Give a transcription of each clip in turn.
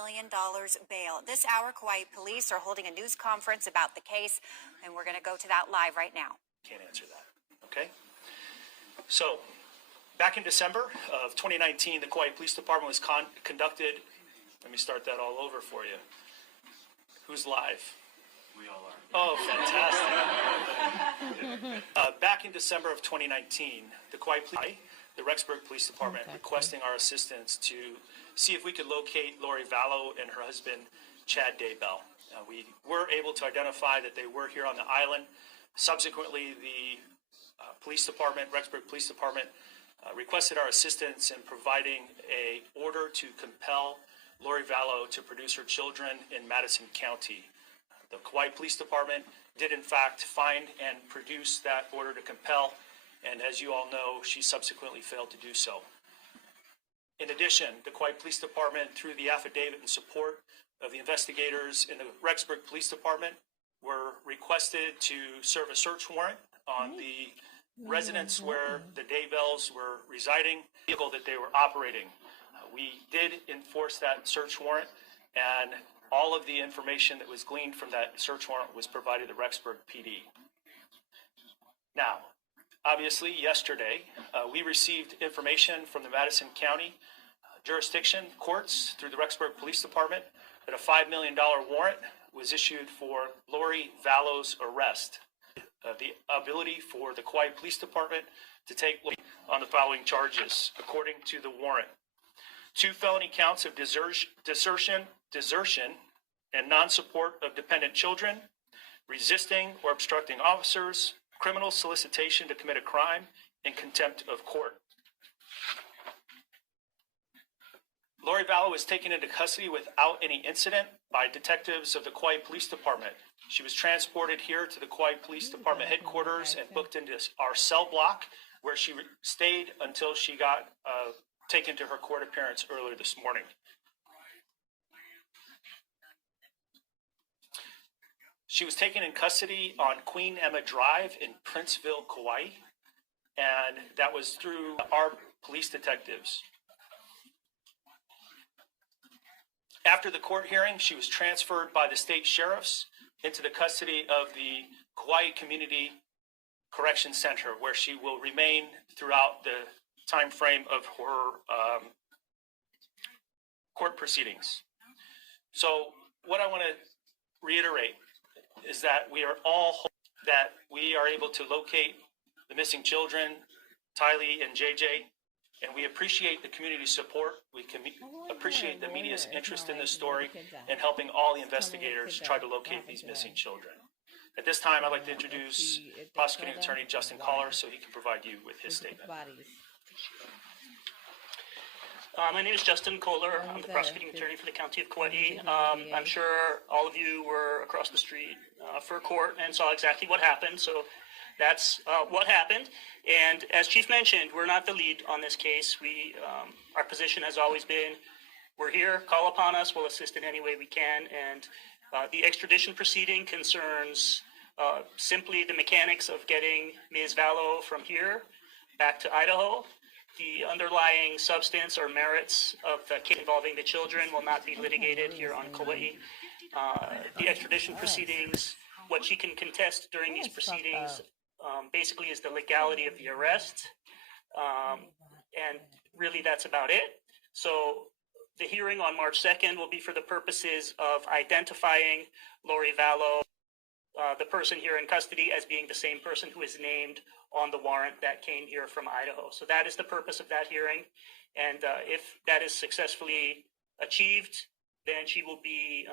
million bail. This hour, Kauai police are holding a news conference about the case, and we're going to go to that live right now. Can't answer that. Okay. So, back in December of 2019, the Kauai Police Department was conducted. Let me start that all over for you. Who's live? We all are. Oh, fantastic. Back in December of 2019, the Rexburg Police Department requesting our assistance to see if we could locate Lori Vallow and her husband, Chad Daybell. We were able to identify that they were here on the island. Subsequently, the police department, Rexburg Police Department, requested our assistance in providing an order to compel Lori Vallow to produce her children in Madison County. The Kauai Police Department did in fact find and produce that order to compel, and as you all know, she subsequently failed to do so. In addition, the Kauai Police Department, through the affidavit in support of the investigators in the Rexburg Police Department, were requested to serve a search warrant on the residence where the Daybells were residing, the vehicle that they were operating. We did enforce that search warrant, and all of the information that was gleaned from that search warrant was provided to Rexburg PD. Now, obviously, yesterday, we received information from the Madison County jurisdiction courts through the Rexburg Police Department that a $5 million warrant was issued for Lori Vallow's arrest. The ability for the Kauai Police Department to take on the following charges, according to the warrant: 2 felony counts of desertion, and non-support of dependent children, resisting or obstructing officers, criminal solicitation to commit a crime, and contempt of court. Lori Vallow was taken into custody without any incident by detectives of the Kauai Police Department. She was transported here to the Kauai Police Department headquarters and booked into our cell block, where she stayed until she got taken to her court appearance earlier this morning. She was taken in custody on Queen Emma Drive in Princeville, Kauai, and that was through our police detectives. After the court hearing, she was transferred by the state sheriffs into the custody of the Kauai Community Correction Center, where she will remain throughout the time frame of her court proceedings. So what I want to reiterate is that we are all hoping that we are able to locate the missing children, TYLEE and JJ, and we appreciate the community support. We can appreciate the media's interest in this story and helping all the investigators try to locate these missing children. At this time, I'd like to introduce Prosecuting Attorney Justin Collar so he can provide you with his statement. My name is Justin Kohler. I'm the prosecuting attorney for the County of Kauai. I'm sure all of you were across the street for court and saw exactly what happened. So that's what happened. And as Chief mentioned, we're not the lead on this case. Our position has always been, we're here, call upon us, we'll assist in any way we can. And the extradition proceeding concerns simply the mechanics of getting Ms. Vallow from here back to Idaho. The underlying substance or merits of the case involving the children will not be litigated here on Kauai. The extradition proceedings, what she can contest during these proceedings basically is the legality of the arrest, and really that's about it. So the hearing on March 2nd will be for the purposes of identifying Lori Vallow, the person here in custody, as being the same person who is named on the warrant that came here from Idaho. So that is the purpose of that hearing. And if that is successfully achieved, then she will be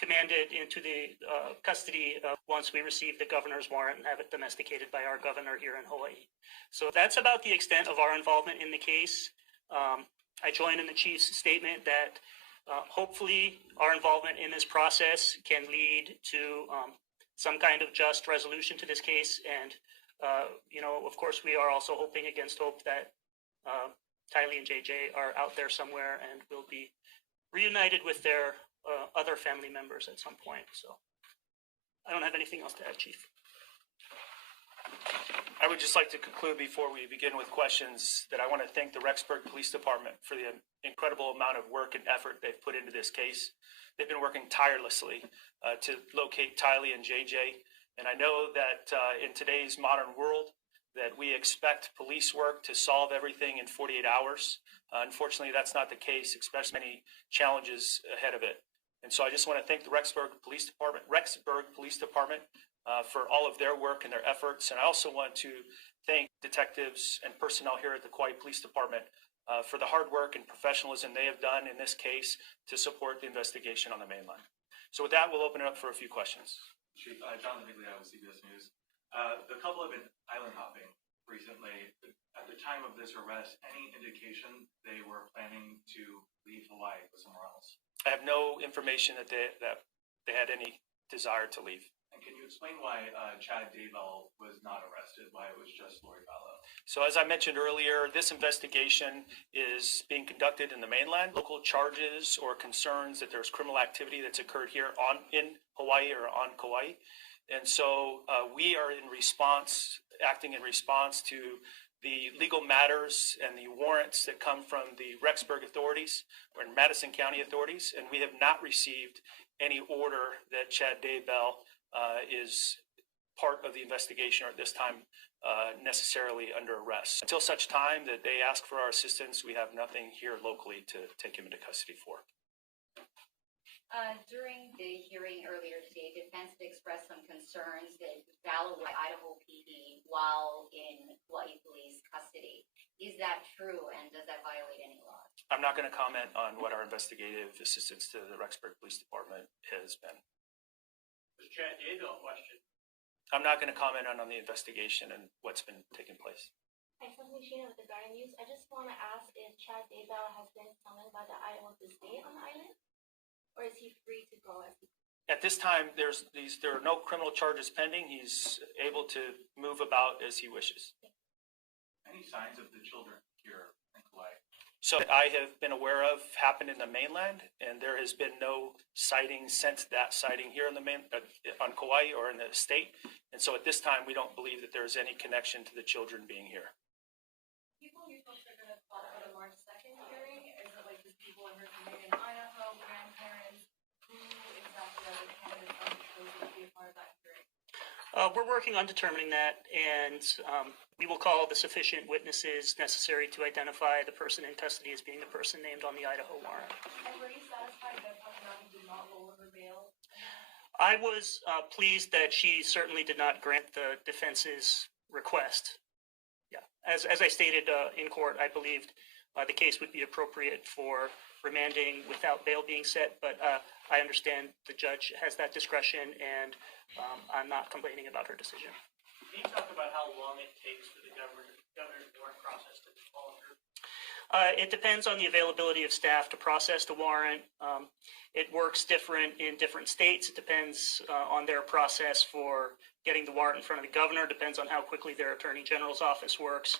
commanded into the custody once we receive the governor's warrant and have it domesticated by our governor here in Hawaii. So that's about the extent of our involvement in the case. I join in the chief's statement that hopefully our involvement in this process can lead to some kind of just resolution to this case. And, of course, we are also hoping against hope that TYLEE and JJ are out there somewhere and will be reunited with their other family members at some point. So I don't have anything else to add, Chief. I would just like to conclude before we begin with questions that I want to thank the Rexburg Police Department for the incredible amount of work and effort they've put into this case. They've been working tirelessly to locate TYLEE and JJ. And I know that in today's modern world that we expect police work to solve everything in 48 hours. Unfortunately, that's not the case, especially many challenges ahead of it. And so I just want to thank the Rexburg Police Department for all of their work and their efforts. And I also want to thank detectives and personnel here at the Kauai Police Department for the hard work and professionalism they have done in this case to support the investigation on the mainland. So with that, we'll open it up for a few questions. Chief, Jonathan Higley with CBS News. The couple have been island hopping recently. At the time of this arrest, any indication they were planning to leave Hawaii or somewhere else? I have no information that they had any desire to leave. And can you explain why Chad Daybell was not arrested, why it was just Lori Vallow? So as I mentioned earlier, this investigation is being conducted in the mainland. Local charges or concerns that there's criminal activity that's occurred here in Hawaii or on Kauai. And so we are acting in response to the legal matters and the warrants that come from the Rexburg authorities or Madison County authorities. And we have not received any order that Chad Daybell is part of the investigation or at this time necessarily under arrest. Until such time that they ask for our assistance, we have nothing here locally to take him into custody for. During the hearing earlier today, defense expressed some concerns that Vallow was Idaho PD while in Hawaii police custody. Is that true, and does that violate any laws? I'm not going to comment on what our investigative assistance to the Rexburg Police Department has been. Chad Daybell question. I'm not going to comment on the investigation and what's been taking place. Hi, Stephanie Sheena with the Guardian News. I just want to ask if Chad Daybell has been summoned by the Idaho to stay on the island, or is he free to go as he? At this time, there are no criminal charges pending. He's able to move about as he wishes. Any signs of the children here in Kauai? So I have been aware of happened in the mainland, and there has been no sighting since that sighting here in the on Kauai or in the state. And so at this time, we don't believe that there's any connection to the children being here. People you folks are going to file at a March 2nd hearing? Is it like just people in her community in Idaho, grandparents? Who exactly are the candidates on the show to be a part of that hearing? We're working on determining that, and we will call the sufficient witnesses necessary to identify the person in custody as being the person named on the Idaho warrant. And were you satisfied that Patanaki did not lower her bail? I was pleased that she certainly did not grant the defense's request. Yeah, as I stated in court, I believed the case would be appropriate for remanding without bail being set, but I understand the judge has that discretion, and I'm not complaining about her decision. Can you talk about how long it takes for the governor's warrant process to follow through? It depends on the availability of staff to process the warrant. It works different in different states. It depends on their process for getting the warrant in front of the governor. It depends on how quickly their attorney general's office works.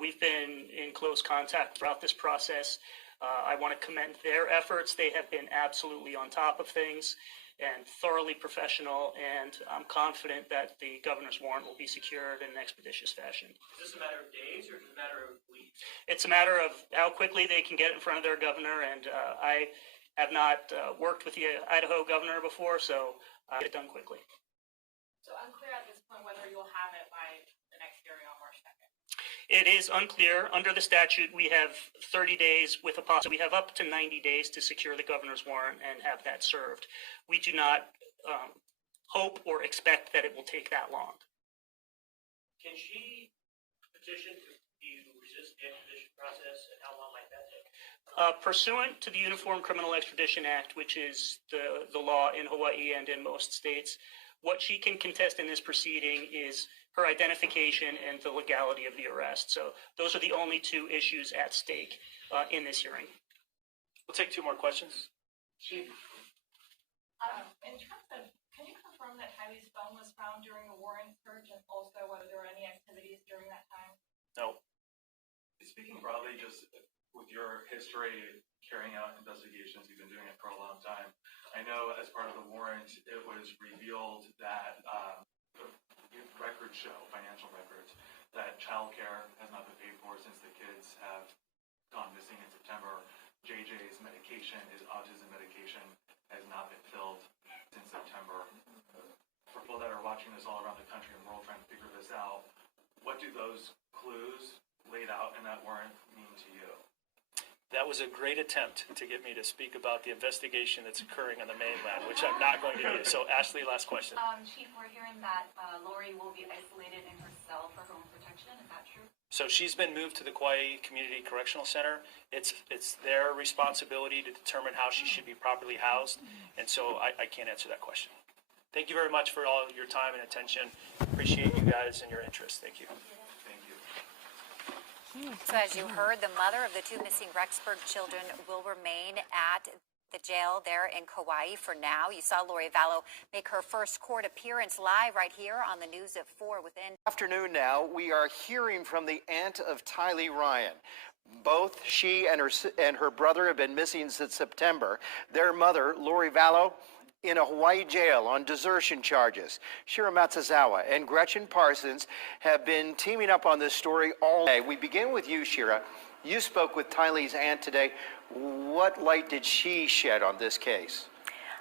We've been in close contact throughout this process. I want to commend their efforts. They have been absolutely on top of things and thoroughly professional, and I'm confident that the governor's warrant will be secured in an expeditious fashion. Is this a matter of days or is it a matter of weeks? It's a matter of how quickly they can get in front of their governor, and I have not worked with the Idaho governor before, so I'll get it done quickly. So unclear at this point whether you'll have it by the next hearing on March 2nd. It is unclear. Under the statute, we have 30 days with a possibility. We have up to 90 days to secure the governor's warrant and have that served. We do not hope or expect that it will take that long. Can she petition to resist the extradition process, and how long might that take? Pursuant to the Uniform Criminal Extradition Act, which is the law in Hawaii and in most states, what she can contest in this proceeding is her identification and the legality of the arrest. So those are the only two issues at stake in this hearing. We'll take two more questions. Chief. In terms of, can you confirm that Tylee's phone was found during a warrant search, and also whether there were any activities during that time? No. Speaking broadly, just with your history carrying out investigations, you've been doing it for a long time. I know as part of the warrant, it was revealed that records show, financial records, childcare has not been paid for since the kids have gone missing in September. JJ's medication, his autism medication, has not been filled since September. For people that are watching this all around the country and we're all trying to figure this out, what do those clues laid out in that warrant mean to you? That was a great attempt to get me to speak about the investigation that's occurring on the mainland, which I'm not going to do. So, Ashley, last question. Chief, we're hearing that Lori will be isolated in her cell for her own protection. Is that true? So she's been moved to the Kauai Community Correctional Center. It's their responsibility to determine how she should be properly housed, and so I can't answer that question. Thank you very much for all your time and attention. Appreciate you guys and your interest. Thank you. Thank you. So as you heard, the mother of the two missing Rexburg children will remain at the jail there in Kauai for now. You saw Lori Vallow make her first court appearance live right here on the News at 4 within. Afternoon now, we are hearing from the aunt of TYLEE Ryan. Both she and her brother have been missing since September. Their mother, Lori Vallow, in a Hawaii jail on desertion charges. Shira Matsuzawa and Gretchen Parsons have been teaming up on this story all day. We begin with you, Shira. You spoke with TYLEE's aunt today. What light did she shed on this case?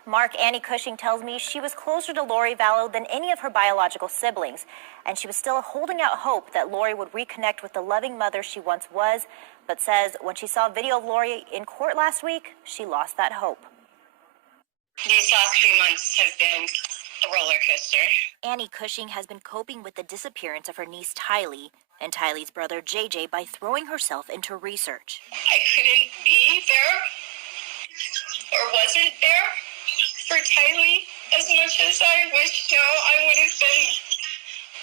Mark, Annie Cushing tells me she was closer to Lori Vallow than any of her biological siblings, and she was still holding out hope that Lori would reconnect with the loving mother she once was, but says when she saw video of Lori in court last week, she lost that hope. These last 3 months have been a roller coaster. Annie Cushing has been coping with the disappearance of her niece TYLEE and TYLEE's brother JJ by throwing herself into research. I couldn't be there or wasn't there for TYLEE as much as I wish I would have been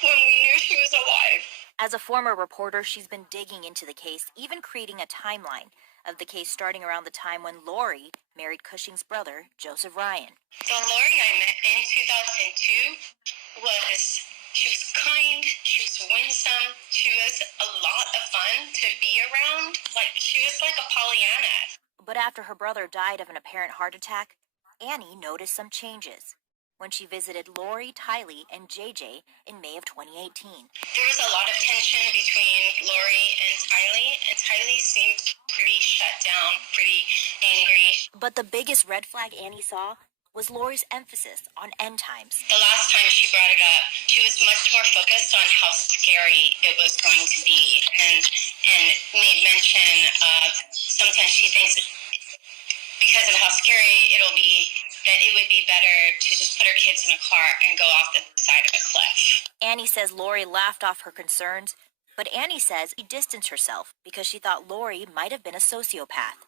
when we knew she was alive. As a former reporter, she's been digging into the case, even creating a timeline of the case starting around the time when Lori married Cushing's brother, Joseph Ryan. The Lori I met in 2002 she was kind, she was winsome, she was a lot of fun to be around. She was like a Pollyanna. But after her brother died of an apparent heart attack, Annie noticed some changes when she visited Lori, TYLEE, and JJ in May of 2018. There was a lot of tension between Lori and TYLEE seemed pretty shut down, pretty angry. But the biggest red flag Annie saw was Lori's emphasis on end times. The last time she brought it up, she was much more focused on how scary it was going to be, and made mention of sometimes she thinks because of how scary it'll be, that it would be better to just put her kids in a car and go off the side of a cliff. Annie says Lori laughed off her concerns, but Annie says she distanced herself because she thought Lori might have been a sociopath.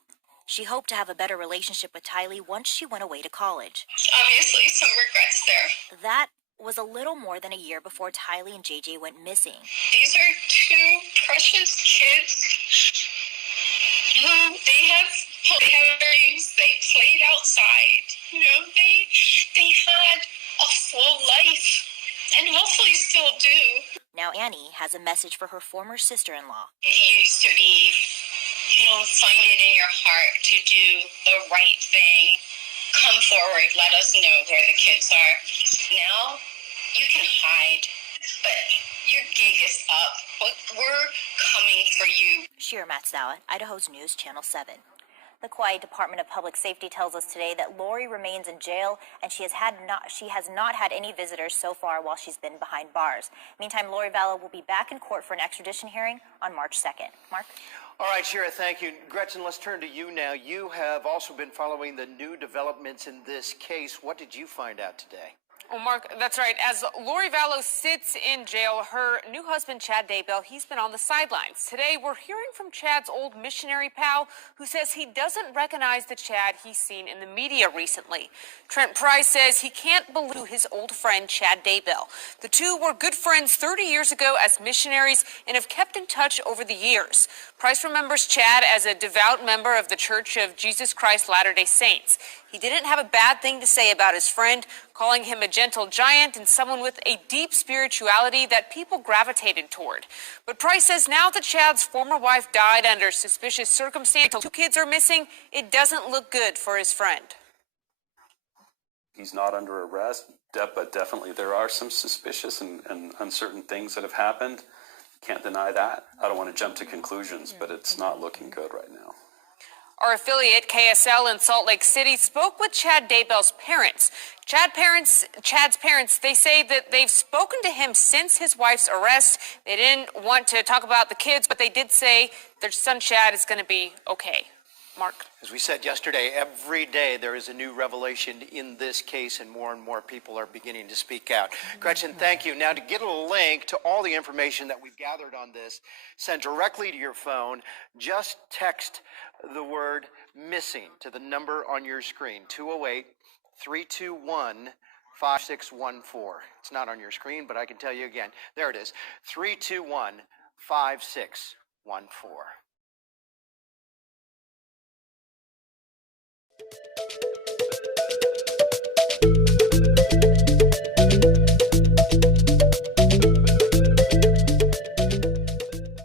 She hoped to have a better relationship with TYLEE once she went away to college. Obviously, some regrets there. That was a little more than a year before TYLEE and JJ went missing. These are two precious kids who they have dreams. They played outside. They had a full life, and hopefully still do. Now Annie has a message for her former sister-in-law. It used to be, find it in your heart to do the right thing. Come forward, let us know where the kids are. Now, you can hide, but your gig is up. We're coming for you. Shira Matsuzawa, Idaho's News, Channel 7. The Kauai Department of Public Safety tells us today that Lori remains in jail and she has not had any visitors so far while she's been behind bars. Meantime, Lori Vallow will be back in court for an extradition hearing on March 2nd. Mark? All right, Shira, thank you. Gretchen, let's turn to you now. You have also been following the new developments in this case. What did you find out today? Well, Mark, that's right. As Lori Vallow sits in jail, her new husband, Chad Daybell, he's been on the sidelines. Today, we're hearing from Chad's old missionary pal, who says he doesn't recognize the Chad he's seen in the media recently. Trent Price says he can't believe his old friend, Chad Daybell. The two were good friends 30 years ago as missionaries and have kept in touch over the years. Price remembers Chad as a devout member of the Church of Jesus Christ Latter-day Saints. He didn't have a bad thing to say about his friend, calling him a gentle giant and someone with a deep spirituality that people gravitated toward. But Price says now that Chad's former wife died under suspicious circumstances, 2 kids are missing, it doesn't look good for his friend. He's not under arrest, but definitely there are some suspicious and uncertain things that have happened. Can't deny that. I don't want to jump to conclusions, but it's not looking good right now. Our affiliate, KSL in Salt Lake City, spoke with Chad Daybell's parents. Chad's parents, they say that they've spoken to him since his wife's arrest. They didn't want to talk about the kids, but they did say their son Chad is going to be okay. Mark. As we said yesterday, every day there is a new revelation in this case, and more people are beginning to speak out. Gretchen, thank you. Now, to get a link to all the information that we've gathered on this, sent directly to your phone, just text the word missing to the number on your screen, 208-321-5614. It's not on your screen, but I can tell you again. There it is, 321-5614.